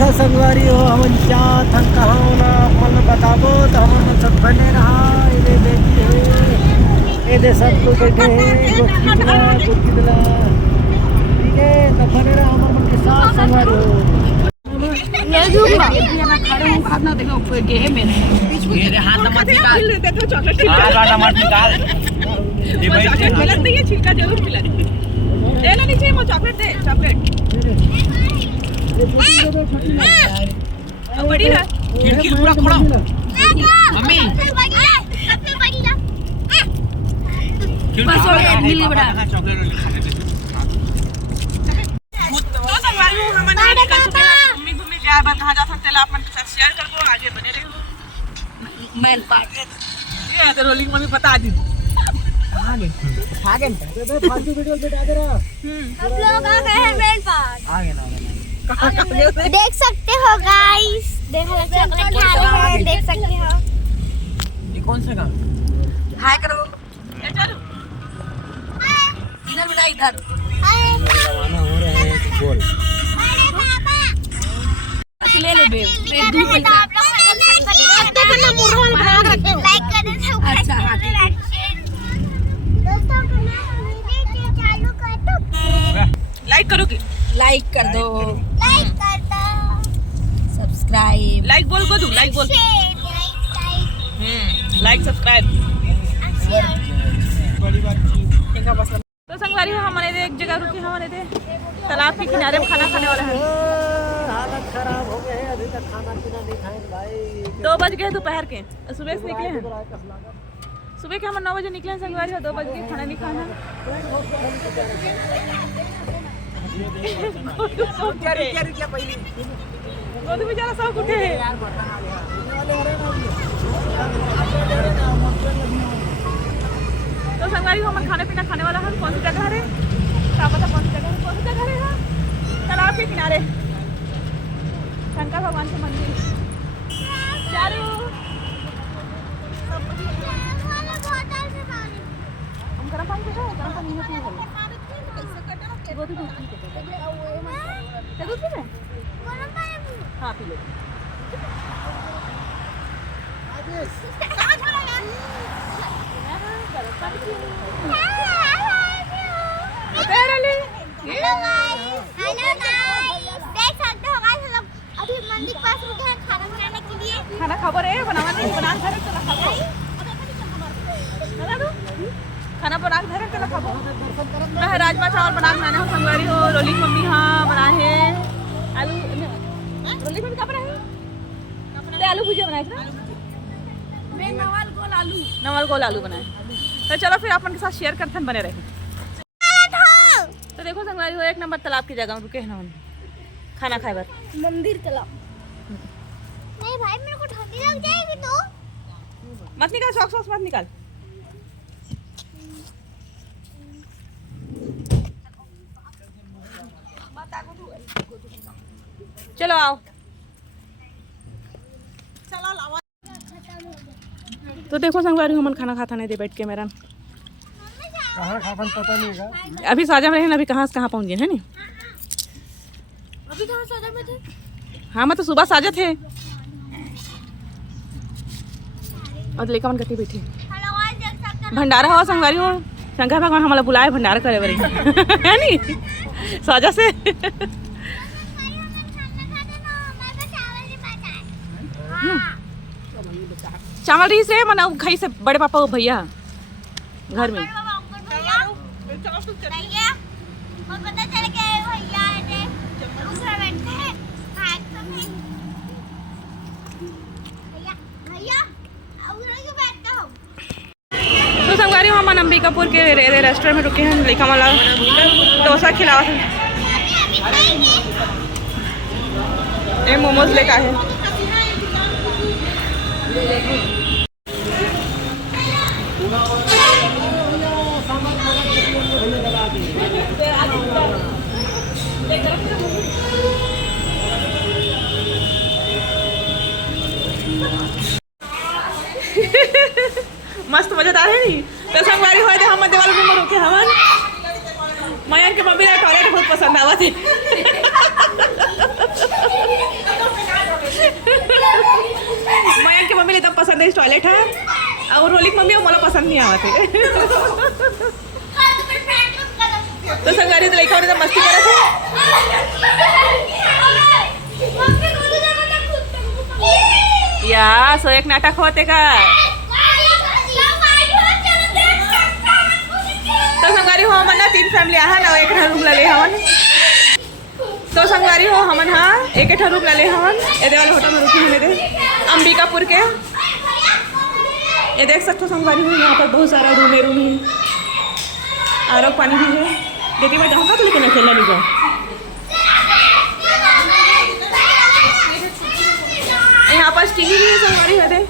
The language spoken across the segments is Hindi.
देखा संगवारी हो हमन जात हम कहाँ होना मन बताबो तो हमन सब बने रहा ये देखिए ये सब लोग बैठे हैं गोटी दिला ठीक है तब बने रहा हमन मन के साथ संगवारी हो ले दूंगा ये मैं खड़े हूं खाना देखो गेहे मेरे हाथ मत निकाल देखो चॉकलेट हाथ मत निकाल ये भाई चॉकलेट दे ये छिलका जरूर मिला दे ना नीचे वो चॉकलेट दे चॉकलेट बड़ी है खिड़की पूरा खड़ा मम्मी सबसे बड़ी ना बस और मिली बड़ा चॉकलेट खाने दे तो संगवारी हमने निकल चुके हैं मम्मी घूमने जाए बात कहां जा सकते हैं आप मन के साथ शेयर कर दो आगे बने रहो मैं पार्ट ये तो रोलिंग मम्मी बता दी आगे फालतू वीडियो बता दे रहा हम लोग आ गए हैं मेन पार्ट आगे ना देख सकते हो गाइस देखो चॉकलेट खा रहे हैं देख सकते हो ये कौन सा काम हाय करो ए चलो इधर बेटा इधर रवाना हो रहे हैं गोल ले ले बे दू पैसा देखो मुर्गा बना के रखे लाइक कर दे अच्छा हां दोस्तों वीडियो चालू कर दो लाइक करोगे लाइक कर दो लाइक कर दो सब्सक्राइब लाइक बोल को दो लाइक बोल लाइक सब्सक्राइब तो संगवारी हमारे एक जगह रुके हमारे थे तालाब के किनारे खाना खाने वाला है हालत खराब हो गए हैं अभी तक खाना पीना नहीं खाए भाई 2 बज गए दोपहर के सुबह से निकले हैं सुबह के हम 9 बजे निकले हैं संगवारी 2 बज के खाना नहीं खाना गोदू बेचारा सब उठे हैं तो संगवारी हम खाने पीना खाने वाला है कौन सी जगह है क्या पता कौन सी जगह है तालाब के किनारे शंकर भगवान के मंदिर चारू हम गरम पानी पीते हैं गरम पानी नहीं पीते गोदी दूध पीते हैं दूध पीते हाँ पी लो हेलो गाइस देख सकते हो गाइस हम अभी मंदिर के पास रुके हैं खाना बनाने के लिए खाना खबर है बनाना नहीं बना घर चला खाओ खाना बना घर चला खाओ मैं राजमा चावल बना के मैंने हो संगवारी हो रोली मम्मी हाँ बनाए हैं आलू रोली मम्मी कब बनाए आलू भुजिया बनाए थे ना नवल गोल आलू बनाए तो चलो फिर अपन के साथ शेयर करते हैं बने रहे तो देखो संगवारी हो 1 नंबर तालाब की जगह में रुके हैं ना खाना खाए बार मंदिर तालाब नहीं भाई मेरे को ठंडी लग जाएगी तो मत निकाल सॉक्स मत निकाल चलो आओ तो देखो संगवारी हमन खाना खाता नहीं दे बैठ के मेरा कहाँ खावन पता नहीं है अभी साजा में रहे ना अभी कहाँ से कहाँ पहुँच गए हैं नी अभी कहाँ साजा में थे हाँ मैं तो सुबह साजा थे और लेकर मन करके बैठे हेलो गाइस देख सकते हो भंडारा हो संगवारी हो शंकर भगवान हमारा बुलाए भंडारा करे बरे है नी साजा से चावल रही से मना खाई से बड़े पापा वो भैया घर में पता चल गया भैया दूसरा बैठते हैं भैया भैया क्यों बैठते हो तो संगवारी हम अंबिकापुर के रेस्टोरेंट में रुके हैं लेका वाला डोसा खिलावा ये मोमोज लेका है मस्त मजेदार है नी तो संगवारी होए हम देवाल में रुके हमन मयंक के मम्मी ने टॉयलेट बहुत पसंद आवत है देश टॉयलेट है और रोलिक मम्मी मोला पसंद नहीं आवत है तो संगारी तो लइका वाले मस्ती करत है या सो एक नाटक होते का तो संगवारी हो हमन ना 3 फैमिली आहा ना एक रूम ले हमन तो संगवारी हो हमन हाँ एक रूम ले हमन एदे वाले होटल में रुकी हमें दे अंबिकापुर के ये देख सकते हो संगवारी हो यहाँ पर बहुत सारा रूम है आर पानी भी है देखिए मैं जाऊँगा तो लेकिन अकेला नहीं जाऊँ यहाँ पर टीवी भी है संगवारी है दे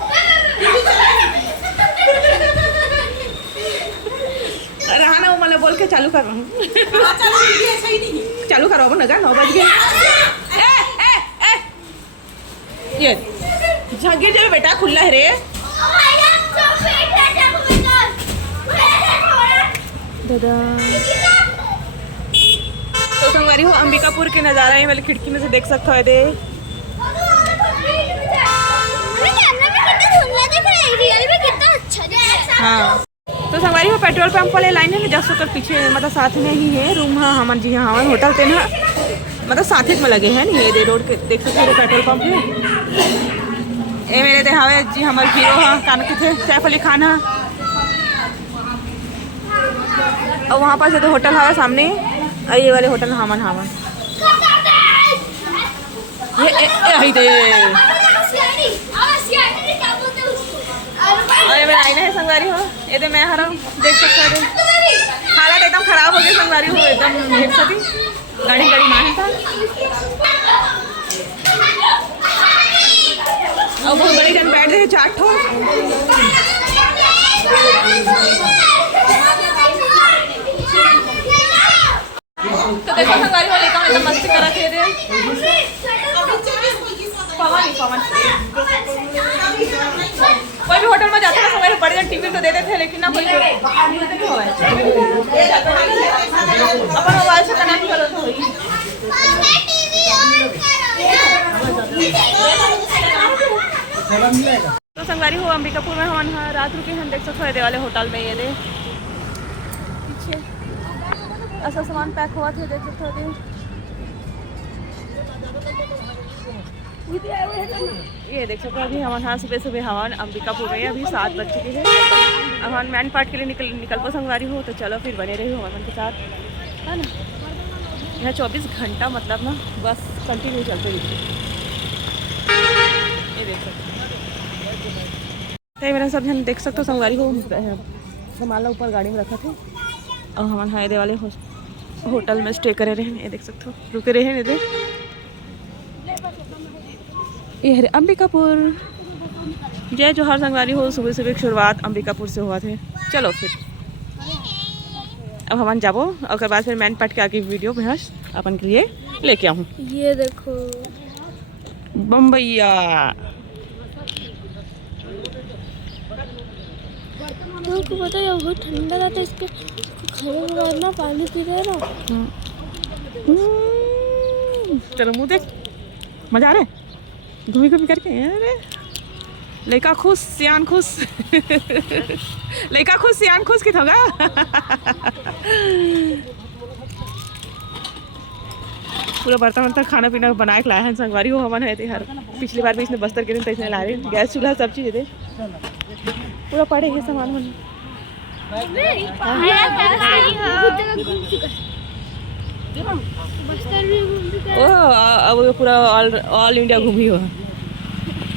रहा ना वो मतलब बोल के चालू कर रहा हूँ चालू करो ना 9 बज गए ये जगह जो बेटा खुला है रे दादा तो संगवारी हो अंबिकापुर के नज़ारा है वाली खिड़की में से देख सकते हो दे हाँ तो संगवारी हो पेट्रोल पंप वाले लाइन है ना जस्ट होकर पीछे मतलब साथ में ही है रूम हाँ हमन जी हाँ हमन होटल थे ना मतलब साथ में लगे हैं नहीं ये दे रोड के देख सकते हो पेट्रोल पंप है ये मेरे दे हावे जी हमारे हीरो हाँ कान के थे सैफ अली खान हाँ और वहाँ पर से तो होटल हवा सामने ये वाले होटल हमन हमन ये दे अरे मैं आईना है संगवारी हो ये दे मैं हरा देख सकते हो हालत एकदम खराब हो गई संगवारी हो एकदम भेट सकी गाड़ी मार था और बहुत बड़ी जन बैठ रहे 4 ठो तो देखो संगवारी वाले का एकदम मस्ती करा थे रे पवन कोई भी होटल में जाता है सवेरे बड़े जन टिफिन तो देते थे लेकिन ना कोई नहीं हुआ है अपन मोबाइल से कनेक्ट करो तो संगवारी हो अंबिकापुर में हम रात रुके हम देख सकते हैं वाले होटल में ये दे पीछे ऐसा सामान पैक हुआ थे देख सकते हो ये देख सकते हो अभी हम यहाँ सुबह हवन अंबिकापुर में अभी 7 बज चुके हैं अब हम मैन पार्ट के लिए निकल पो संगवारी हो तो चलो फिर बने रही हो हवन के साथ है ना यहाँ 24 घंटा मतलब ना बस कंटिन्यू चलते रहिए ये देख सकते हो मेरा सब जन देख सकते हो संगवारी हो सामान ऊपर गाड़ी में रखा थे और हम हाईवे वाले होटल में स्टे करे रहे ये देख सकते हो रुके रहे हैं ये है अंबिकापुर जय जोहार संगवारी हो सुबह सुबह की शुरुआत अंबिकापुर से हुआ थे चलो फिर अब हम जाबो और बाद फिर मैन पार्ट के आगे वीडियो में अपन के लिए लेके आऊँ ये देखो बम्बैया आपको पता है बहुत ठंडा रहता है इसके घर ना पानी पी रहे ना चलो मुँह देख मजा आ रहा है घूमी करके अरे लड़का खुश सियान खुश लड़का खुश सियान खुश कित होगा पूरा बर्तन खाना पीना बना के लाया है संगवारी हो हमन है हर पिछली बार भी इसने बस्तर के दिन तो इसने ला रहे गैस चूल्हा सब चीज़ थे पूरा पड़े है सामान मन ओ अब पूरा ऑल इंडिया घूमी हो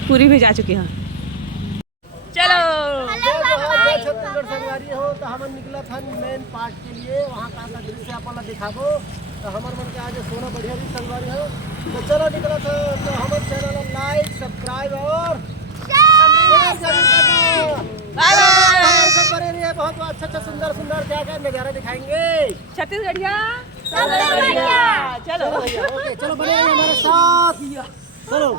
पूरी भी जा चुकी है चलो छत्तीसगढ़ संगवारी हो तो हम निकला था मेन पार्ट के लिए वहाँ का दृश्य अपन दिखाबो तो हमारे मन के आज सोना बढ़िया भी संगवारी हो तो चलो निकला था तो हमारे चैनल लाइक सब्सक्राइब और बाय बाय बहुत अच्छा सुंदर क्या क्या नज़ारा दिखाएंगे छत्तीसगढ़िया चलो ओके चलो बने रहिए हमारे साथ चलो